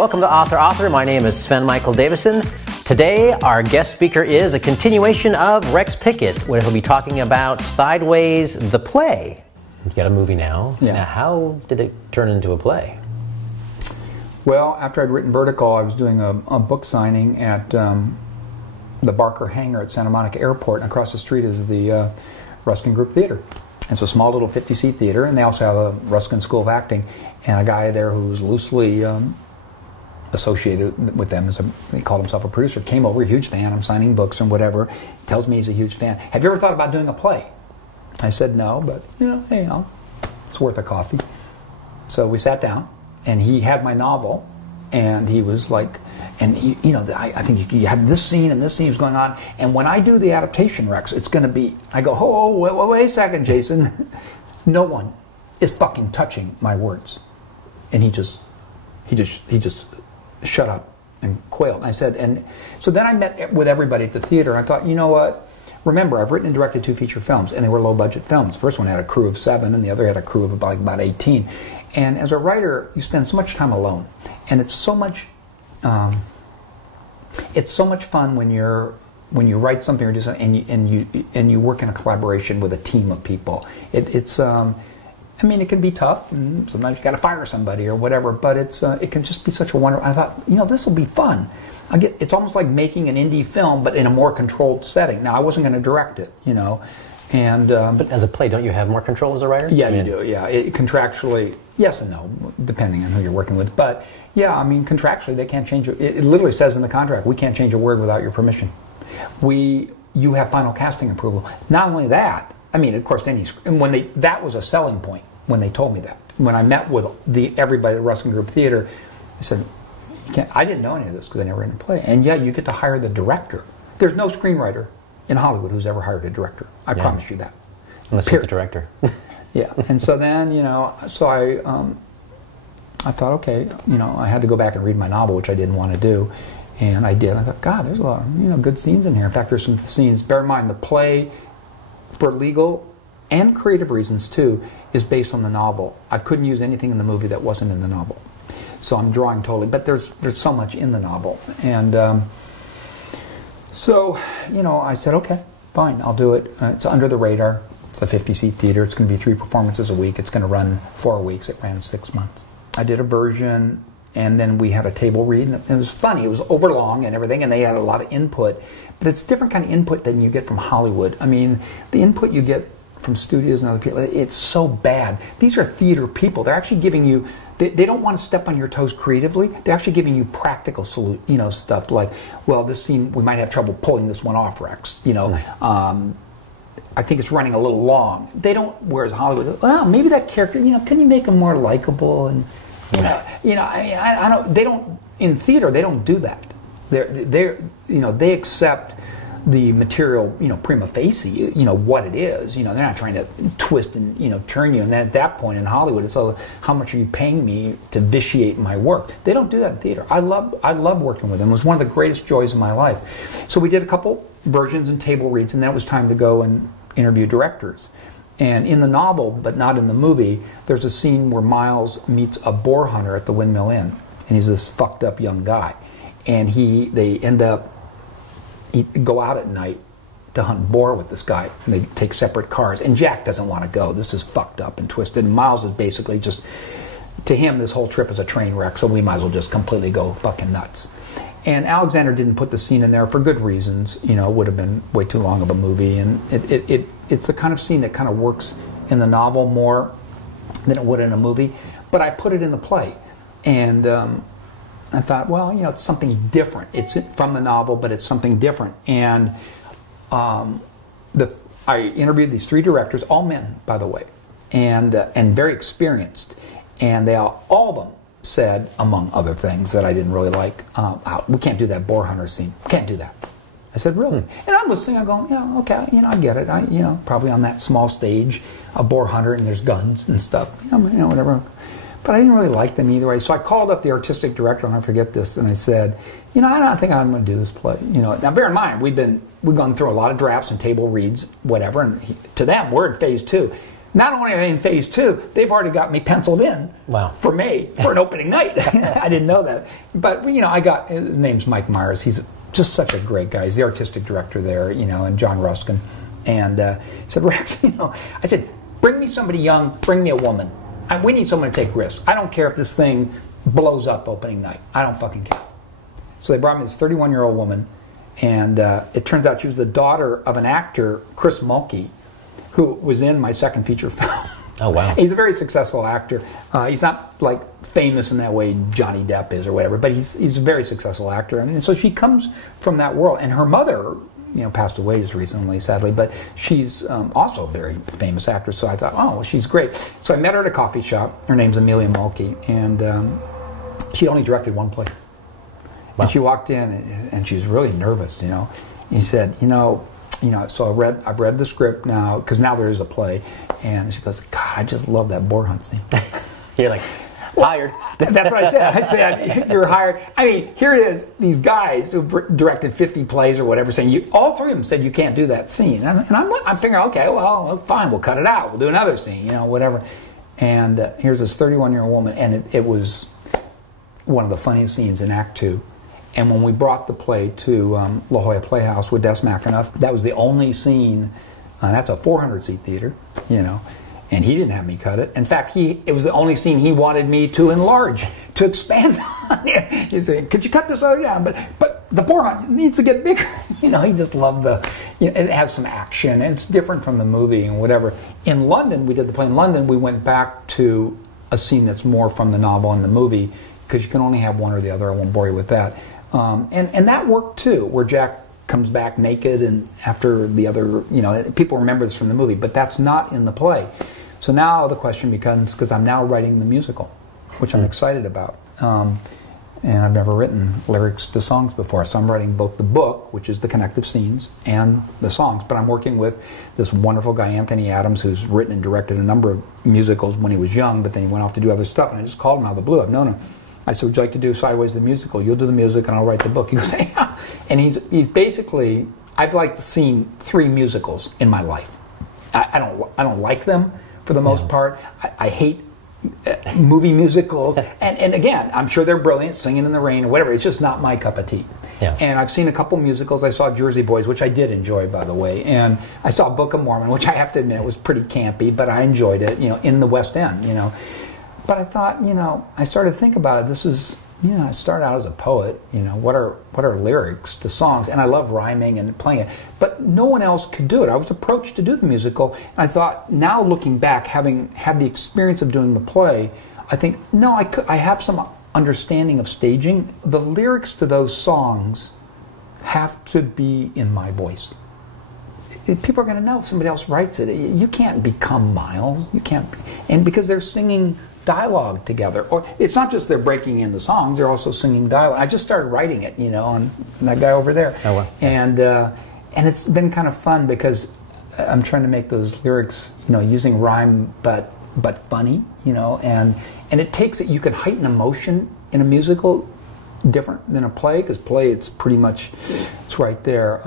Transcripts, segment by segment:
welcome to Author. My name is Sven Davison. Today, our guest speaker is a continuation of Rex Pickett, where he'll be talking about Sideways, the play. You got a movie now. Yeah. Now, how did it turn into a play? Well, after I'd written Vertical, I was doing a book signing at the Barker Hangar at Santa Monica Airport, and across the street is the Ruskin Group Theater. It's a small little 50-seat theater, and they also have a Ruskin School of Acting, and a guy there who's loosely associated with them, he called himself a producer, came over, a huge fan, I'm signing books and whatever, tells me he's a huge fan. Have you ever thought about doing a play? I said no, but hey, it's worth a coffee. So we sat down, and he had my novel, and he was like, and I think you have this scene and this scene is going on, and when I do the adaptation, Rex, it's going to be, I go, wait a second, Jason, no one is fucking touching my words. And he just shut up and quailed. And I said, and so then I met with everybody at the theater, and I thought, you know what? Remember, I've written and directed 2 feature films, and they were low-budget films. The first one had a crew of 7, and the other had a crew of about 18. And as a writer, you spend so much time alone, and it's so much fun when you write something or do something, and you work in a collaboration with a team of people. I mean, it can be tough, and sometimes you got to fire somebody or whatever, but it can just be such a wonderful. I thought, this will be fun. It's almost like making an indie film, but in a more controlled setting. Now, I wasn't going to direct it, and But as a play, don't you have more control as a writer? Yeah, you do. Yeah, contractually, yes and no, depending on who you're working with. But yeah, I mean, contractually, they can't change it. It literally says in the contract, we can't change a word without your permission. You have final casting approval. Not only that, I mean, of course, that was a selling point when they told me that. When I met with everybody at the Ruskin Group Theater, I said, I didn't know any of this because I never written a play. And yeah, you get to hire the director. There's no screenwriter in Hollywood who's ever hired a director. I promise you that. Unless you're the director. Yeah. And so then, so I thought, okay, I had to go back and read my novel, which I didn't want to do. And I did. I thought, God, there's a lot of good scenes in here. In fact, there's some scenes, bear in mind, the play, for legal and creative reasons too, is based on the novel. I couldn't use anything in the movie that wasn't in the novel. So I'm drawing totally, but there's so much in the novel. And so, I said, okay, fine, I'll do it. It's under the radar. It's a 50-seat theater. It's going to be 3 performances a week. It's going to run 4 weeks. It ran 6 months. I did a version, and then we had a table read. And it was funny. It was overlong and everything, and they had a lot of input. But it's a different kind of input than you get from Hollywood. I mean, the input you get from studios and other people, it's so bad. These are theater people. They're actually giving you, they don't want to step on your toes creatively. They're actually giving you practical stuff like, well, this scene, we might have trouble pulling this one off, Rex. I think it's running a little long. They don't, whereas Hollywood, well, maybe that character, can you make him more likable? And, I don't, they don't, in theater, they don't do that. They accept the material, prima facie, what it is. They're not trying to twist and, turn you. And then at that point in Hollywood, it's all, how much are you paying me to vitiate my work? They don't do that in theater. I love working with them. It was one of the greatest joys of my life. So we did a couple versions and table reads, and then it was time to go and interview directors. And in the novel, but not in the movie, there's a scene where Miles meets a boar hunter at the Windmill Inn, and he's this fucked up young guy. And they end up go out at night to hunt boar with this guy, and they take separate cars. And Jack doesn't want to go. This is fucked up and twisted. And Miles is basically just, to him, this whole trip is a train wreck. So we might as well just completely go fucking nuts. And Alexander didn't put the scene in there for good reasons. It would have been way too long of a movie. And it's the kind of scene that kind of works in the novel more than it would in a movie. But I put it in the play, and I thought, well, it's something different. It's from the novel, but it's something different. And I interviewed these 3 directors, all men, by the way, and very experienced. And all of them said, among other things that I didn't really like, we can't do that boar hunter scene. Can't do that. I said, really? And I'm listening. I'm going, yeah, okay, I get it. Probably on that small stage, a boar hunter, and there's guns and stuff. Whatever. But I didn't really like them either way. So I called up the artistic director, and I forget this, and I said, I don't think I'm going to do this play. Now bear in mind, we've gone through a lot of drafts and table reads, whatever, and to them, we're in phase 2. Not only are they in phase 2, they've already got me penciled in for May, for an opening night. I didn't know that. But, you know, his name's Mike Myers. He's just such a great guy. He's the artistic director there, you know, and John Ruskin. And he said, Rex, you know, I said, bring me somebody young, bring me a woman. We need someone to take risks. I don't care if this thing blows up opening night. I don't fucking care. So they brought me this 31-year-old woman, and it turns out she was the daughter of an actor, Chris Mulkey, who was in my second feature film. Oh, wow. He's a very successful actor. He's not like famous in that way Johnny Depp is or whatever, but he's a very successful actor. And so she comes from that world. And her mother, you know, passed away just recently, sadly, but she's also a very famous actress. So I thought, oh, well, she's great. So I met her at a coffee shop. Her name's Amelia Mulkey, and she only directed one play. Wow. And she walked in, and she was really nervous, you know. And she said, you know, so I've read the script now, because now there is a play, and she goes, God, I just love that boar hunt scene. You're like, hired. That's what I said. I said, you're hired. I mean, here it is, these guys who directed 50 plays or whatever, saying, all three of them said you can't do that scene. And I'm figuring, okay, well, fine, we'll cut it out. We'll do another scene, you know, whatever. And here's this 31-year-old woman, and it was one of the funniest scenes in Act 2. And when we brought the play to La Jolla Playhouse with Des McAnuff, that was the only scene, that's a 400-seat theater, you know, and he didn't have me cut it. In fact, it was the only scene he wanted me to enlarge, to expand on. He said, could you cut this out down? But the boar hunt needs to get bigger. You know, he just loved it has some action, and it's different from the movie and whatever. In London, we did the play in London, we went back to a scene that's more from the novel and the movie, because you can only have one or the other. I won't bore you with that. And that worked too, where Jack comes back naked and after the other, you know, people remember this from the movie, but that's not in the play. So now the question becomes, because I'm now writing the musical, which I'm excited about. And I've never written lyrics to songs before, so I'm writing both the book, which is the connective scenes, and the songs. But I'm working with this wonderful guy, Anthony Adams, who's written and directed a number of musicals when he was young, but then he went off to do other stuff, and I just called him out of the blue. I've known him. I said, would you like to do Sideways the musical? You'll do the music and I'll write the book. He goes, yeah. And he's basically, I've seen 3 musicals in my life. I don't like them for the most part. I hate movie musicals. And again, I'm sure they're brilliant, Singing in the Rain or whatever. It's just not my cup of tea. Yeah. And I've seen a couple musicals. I saw Jersey Boys, which I did enjoy, by the way. And I saw Book of Mormon, which I have to admit was pretty campy, but I enjoyed it, you know, in the West End, you know. But I thought, you know, I started to think about it. This is, you know, I started out as a poet. You know, what are lyrics to songs? And I love rhyming and playing it. But no one else could do it. I was approached to do the musical, and I thought, now looking back, having had the experience of doing the play, I think, no, I have some understanding of staging. The lyrics to those songs have to be in my voice. People are going to know if somebody else writes it. You can't become Miles. You can't, and because they're singing dialogue together, or it's not just they're breaking into songs; they're also singing dialogue. I just started writing it, you know, on that guy over there, and it's been kind of fun because I'm trying to make those lyrics, you know, using rhyme, but funny, you know, and it takes it. You can heighten emotion in a musical different than a play, because play it's pretty much it's right there.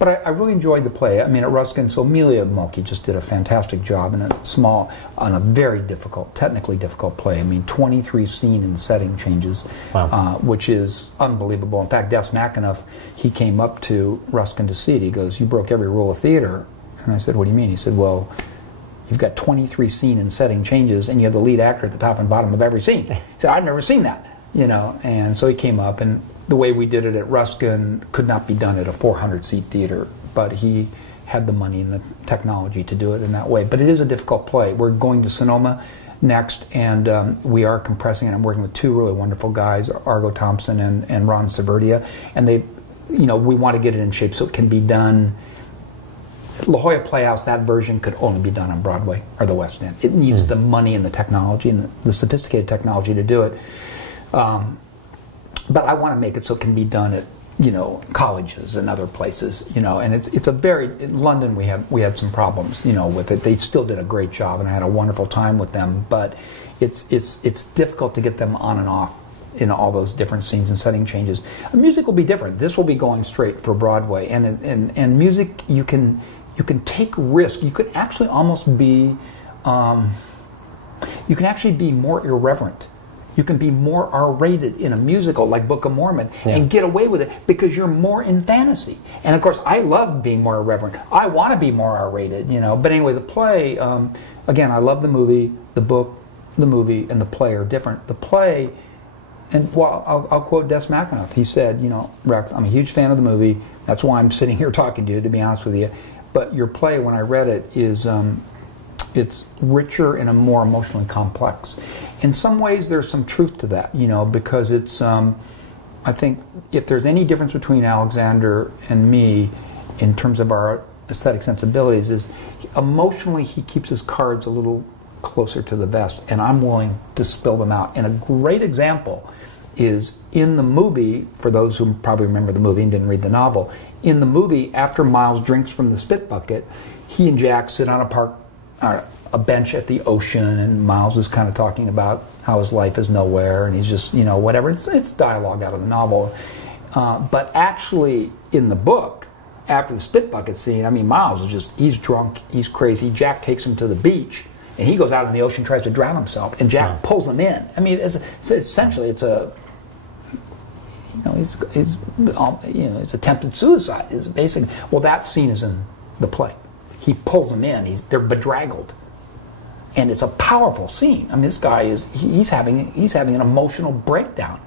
But I really enjoyed the play. I mean, at Ruskin, so Amelia Mulkey just did a fantastic job on a very difficult, technically difficult play. I mean, 23 scene and setting changes, which is unbelievable. In fact, Des McAnuff, he came up to Ruskin to see it. He goes, "You broke every rule of theater." And I said, "What do you mean?" He said, "Well, you've got 23 scene and setting changes, and you have the lead actor at the top and bottom of every scene." He said, "I've never seen that." You know, and so he came up, and the way we did it at Ruskin could not be done at a 400-seat theater, but he had the money and the technology to do it in that way. But it is a difficult play. We're going to Sonoma next, and we are compressing it. I'm working with 2 really wonderful guys, Argo Thompson and Ron Severdia, and they, you know, we want to get it in shape so it can be done. La Jolla Playhouse, that version could only be done on Broadway or the West End. It needs the money and the technology and the sophisticated technology to do it. But I want to make it so it can be done at, you know, colleges and other places, you know. And it's a very, in London we had some problems, you know, with it. They still did a great job, and I had a wonderful time with them. But it's difficult to get them on and off in all those different scenes and setting changes. A music will be different. This will be going straight for Broadway, and music you can take risk. You could actually almost be you can actually be more irreverent. You can be more R-rated in a musical like Book of Mormon and get away with it because you're more in fantasy. And of course, I love being more irreverent. I want to be more R-rated, you know. But anyway, the play, again, I love the movie, the book, the movie, and the play are different. The play, and well, I'll quote Des McAnuff. He said, you know, Rex, I'm a huge fan of the movie. That's why I'm sitting here talking to you, to be honest with you. But your play, when I read it, is it's richer and more emotionally complex. In some ways, there's some truth to that, you know, because it's, I think, if there's any difference between Alexander and me in terms of our aesthetic sensibilities, is emotionally he keeps his cards a little closer to the vest, and I'm willing to spill them out. And a great example is in the movie, for those who probably remember the movie and didn't read the novel, in the movie, after Miles drinks from the spit bucket, he and Jack sit on a bench at the ocean, and Miles is kind of talking about how his life is nowhere, and he's just, you know, whatever. It's dialogue out of the novel. But actually, in the book, after the spit bucket scene, I mean, Miles is just, he's drunk, he's crazy. Jack takes him to the beach, and he goes out in the ocean, tries to drown himself, and Jack pulls him in. I mean, essentially, it's a, you know, it's attempted suicide. Is basic. Well, that scene is in the play. He pulls him in. They're bedraggled, and it's a powerful scene. I mean, this guy he's having an emotional breakdown.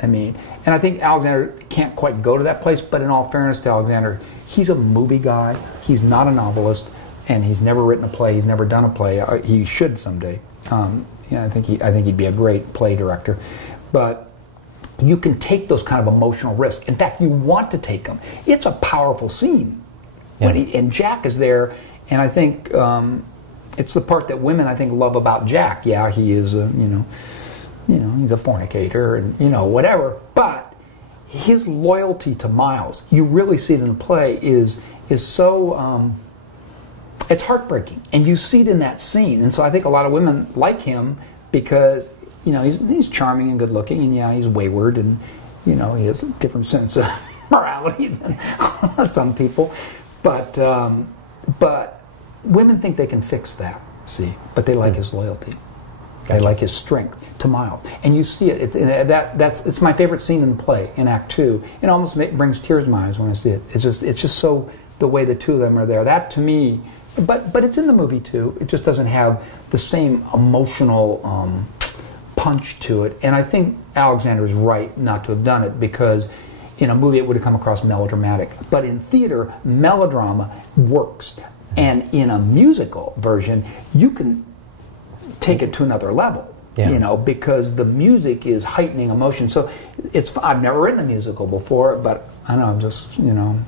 I mean, and I think Alexander can't quite go to that place. But in all fairness to Alexander, he's a movie guy. He's not a novelist, and he's never written a play. He's never done a play. He should someday. Yeah, I think he'd be a great play director. But you can take those kind of emotional risks. In fact, you want to take them. It's a powerful scene. Yeah. And Jack is there, and I think it's the part that women, I think, love about Jack. Yeah, he is he's a fornicator and, you know, whatever. But his loyalty to Miles, you really see it in the play, is so it's heartbreaking, and you see it in that scene. And so I think a lot of women like him because, you know, he's charming and good looking, and yeah, he's wayward, and, you know, he has a different sense of morality than some people. But women think they can fix that, see, but they like his loyalty. They like his strength to Miles, and you see it. It's my favorite scene in the play in Act 2. It almost brings tears to my eyes when I see it. It's just so, the way the two of them are there. That to me, but it's in the movie too. It just doesn't have the same emotional punch to it. And I think Alexander's right not to have done it, because in a movie it would have come across melodramatic. But in theater, melodrama works. And in a musical version, you can take it to another level, you know, because the music is heightening emotion. So I've never written a musical before, but I know I'm just, you know.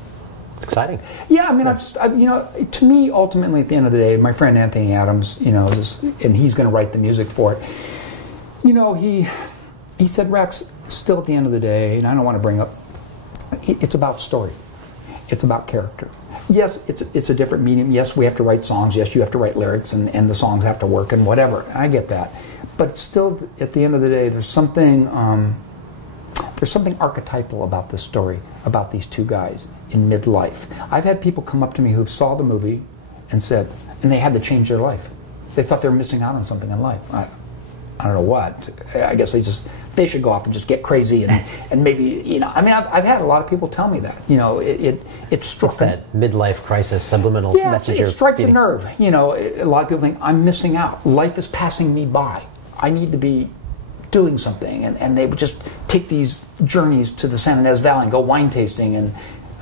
It's exciting. Yeah, I mean, you know, to me, ultimately, at the end of the day, my friend Anthony Adams, you know, and he's going to write the music for it. You know, he said, Rex, still at the end of the day, and I don't want to bring up, it's about story. It's about character. Yes, it's a different medium. Yes, we have to write songs. Yes, you have to write lyrics, and the songs have to work and whatever. I get that. But still, at the end of the day, there's something archetypal about this story, about these two guys in midlife. I've had people come up to me who saw the movie and said, and they had to change their life. They thought they were missing out on something in life. I don't know what. I guess they should go off and just get crazy and maybe, you know, I mean, I've had a lot of people tell me that, you know, it struck that midlife crisis subliminal message. It strikes a nerve. You know, a lot of people think, I'm missing out. Life is passing me by. I need to be doing something. And they would just take these journeys to the San Ynez Valley and go wine tasting. And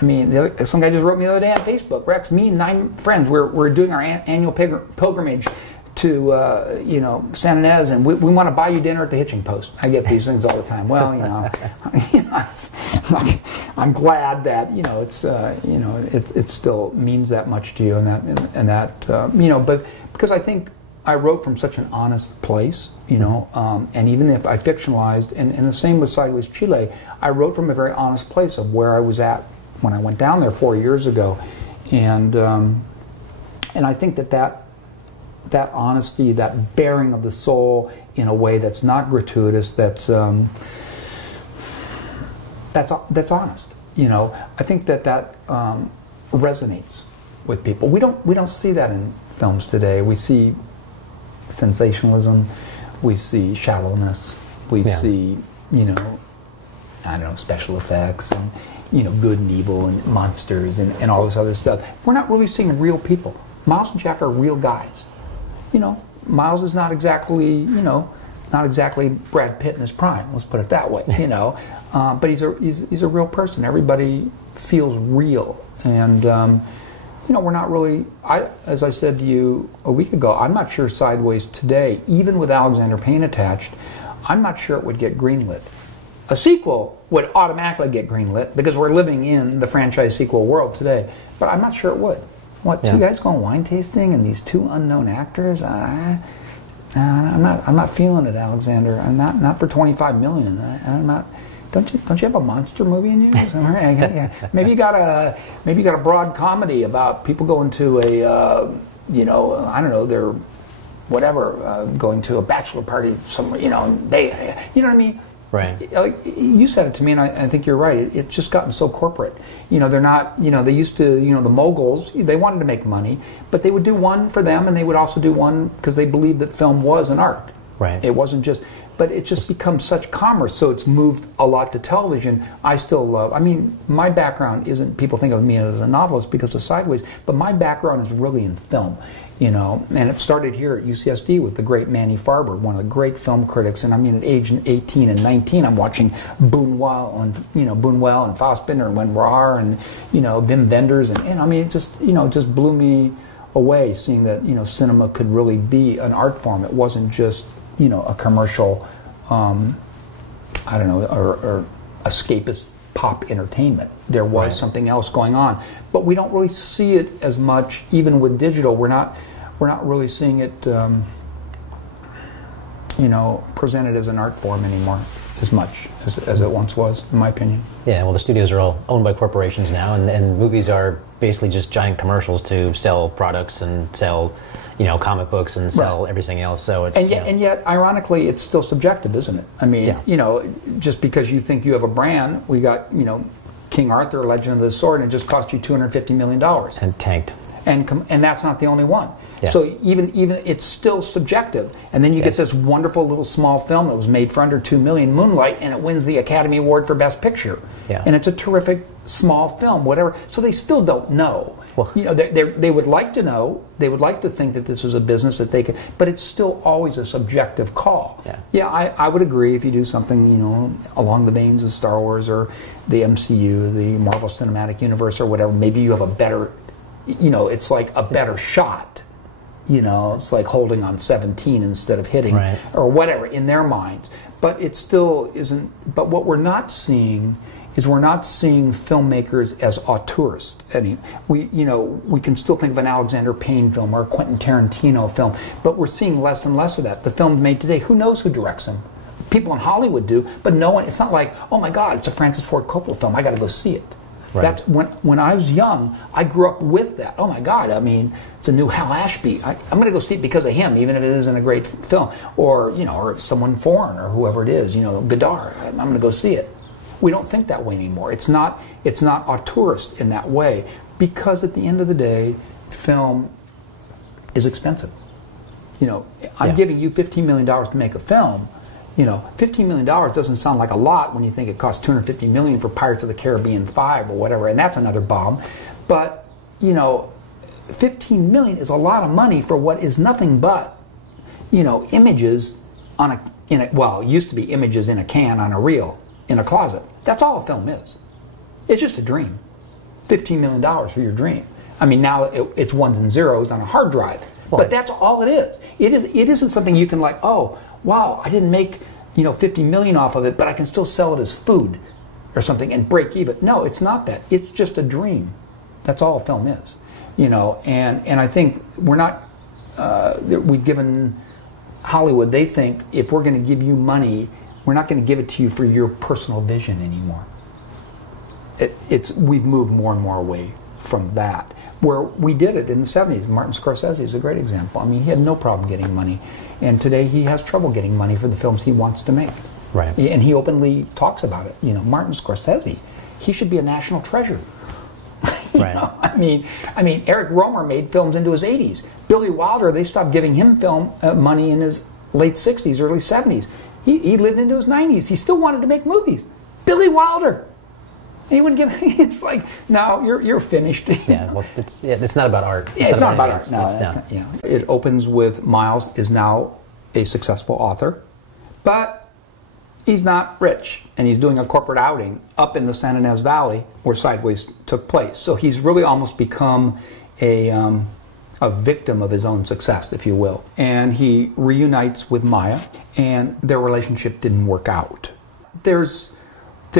I mean, some guy just wrote me the other day on Facebook, Rex, me and 9 friends, we're doing our annual pilgrimage to you know, San Ynez, and we want to buy you dinner at the Hitching Post. I get these things all the time. Well, you know, I'm glad that, you know, it's you know, it still means that much to you, and that you know, but because I think I wrote from such an honest place, you know, and even if I fictionalized, and the same with Sideways Chile, I wrote from a very honest place of where I was at when I went down there 4 years ago, and I think that honesty, that bearing of the soul in a way that's not gratuitous, that's honest. You know, I think that resonates with people. We don't see that in films today. We see sensationalism, we see shallowness, we see, you know, I don't know, special effects and, you know, good and evil and monsters and all this other stuff. We're not really seeing real people. Miles and Jack are real guys. You know, Miles is not exactly, you know, not exactly Brad Pitt in his prime. Let's put it that way. You know, but he's a real person. Everybody feels real, and you know, we're not really. As I said to you a week ago, I'm not sure Sideways today, even with Alexander Payne attached, I'm not sure it would get greenlit. A sequel would automatically get greenlit because we're living in the franchise sequel world today, but I'm not sure it would. What, two guys going wine tasting and these two unknown actors? I'm not feeling it, Alexander. I'm not for $25 million. I'm not. Don't you have a monster movie in you? Maybe you got a broad comedy about people going to a you know, I don't know, they're whatever, going to a bachelor party somewhere. You know, you know what I mean? Right. Like you said it to me, and I think you're right. It's just gotten so corporate. You know, they're not. You know, they used to. You know, the moguls. They wanted to make money, but they would do one for them, and they would also do one because they believed that film was an art. Right. It wasn't just. But it just becomes such commerce, so it's moved a lot to television. I still love. I mean, my background isn't. People think of me as a novelist because of Sideways, but my background is really in film. You know, and it started here at UCSD with the great Manny Farber, one of the great film critics. And I mean, at age 18 and 19, I'm watching Buñuel and Fassbinder and Renoir and, you know, Wim Wenders, and I mean, it just, you know, just blew me away seeing that, you know, cinema could really be an art form. It wasn't just, you know, a commercial, I don't know, or escapist pop entertainment. There was something else going on, but we don't really see it as much. Even with digital, we're not really seeing it, you know, presented as an art form anymore as much as it once was, in my opinion. Yeah, well, the studios are all owned by corporations now, and movies are basically just giant commercials to sell products and sell, you know, comic books and sell everything else. So it's and yet, ironically, it's still subjective, isn't it? I mean, you know, just because you think you have a brand, we got, you know, King Arthur, Legend of the Sword, and it just cost you $250 million. And tanked. And that's not the only one. Yeah. So even it's still subjective. And then you get this wonderful little small film that was made for under $2 million, Moonlight, and it wins the Academy Award for Best Picture. Yeah. And it's a terrific small film, whatever. So they still don't know. Well, you know, they would like to know. They would like to think that this is a business that they could, but it's still always a subjective call. Yeah, I would agree if you do something, you know, along the veins of Star Wars or the MCU, the Marvel Cinematic Universe or whatever. Maybe you have a better, you know, it's like a better shot. You know, it's like holding on 17 instead of hitting or whatever in their minds. But it still isn't. But what we're not seeing is we're not seeing filmmakers as auteurs. We can still think of an Alexander Payne film or a Quentin Tarantino film, but we're seeing less and less of that. The films made today, who knows who directs them? People in Hollywood do, but no one. It's not like, oh my God, it's a Francis Ford Coppola film. I got to go see it. Right. That's when I was young, I grew up with that. Oh my God, I mean, it's a new Hal Ashby. I'm going to go see it because of him, even if it isn't a great film, or you know, or someone foreign, or whoever it is. You know, Godard. I'm going to go see it. We don't think that way anymore. It's not auteurist in that way, because at the end of the day, film is expensive. You know, I'm giving you $15 million to make a film. You know, $15 million doesn't sound like a lot when you think it costs $250 million for Pirates of the Caribbean 5 or whatever, and that's another bomb. But, you know, $15 million is a lot of money for what is nothing but, you know, images well, it used to be images in a can on a reel in a closet. That's all a film is. It's just a dream. $15 million for your dream. I mean, now it's ones and zeros on a hard drive. Right. But that's all it is. It isn't something you can like, oh, wow, I didn't make, you know, $50 million off of it, but I can still sell it as food or something and break even. No, it's not that. It's just a dream. That's all a film is. You know, and I think we're not, we've given Hollywood, they think if we're going to give you money, we're not going to give it to you for your personal vision anymore. We've moved more and more away from that. Where we did it in the 70s. Martin Scorsese is a great example. I mean, he had no problem getting money. And today he has trouble getting money for the films he wants to make. Right. And he openly talks about it. You know, Martin Scorsese, he should be a national treasure. Right. know? I mean, Eric Romer made films into his 80s. Billy Wilder, they stopped giving him film money in his late 60s, early 70s. He lived into his 90s. He still wanted to make movies. Billy Wilder. And he wouldn't give. It's like, no, you're finished. Yeah, well, it's not about art. It's not about art. No, Not, you know. It opens with Miles is now a successful author, but he's not rich, and he's doing a corporate outing up in the San Ynez Valley where Sideways took place. So he's really almost become a victim of his own success, if you will. And he reunites with Maya, and their relationship didn't work out. There's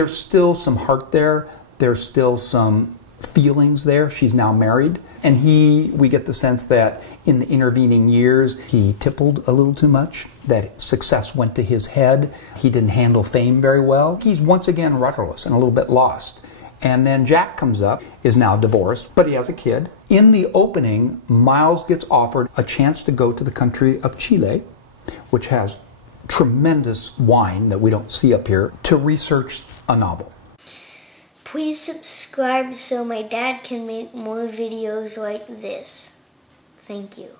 still some heart there. There's still some feelings there. She's now married. And we get the sense that in the intervening years, he tippled a little too much, that success went to his head. He didn't handle fame very well. He's once again rudderless and a little bit lost. And then Jack comes up, is now divorced, but he has a kid. In the opening, Miles gets offered a chance to go to the country of Chile, which has tremendous wine that we don't see up here, to research a novel. Please subscribe so my dad can make more videos like this. Thank you.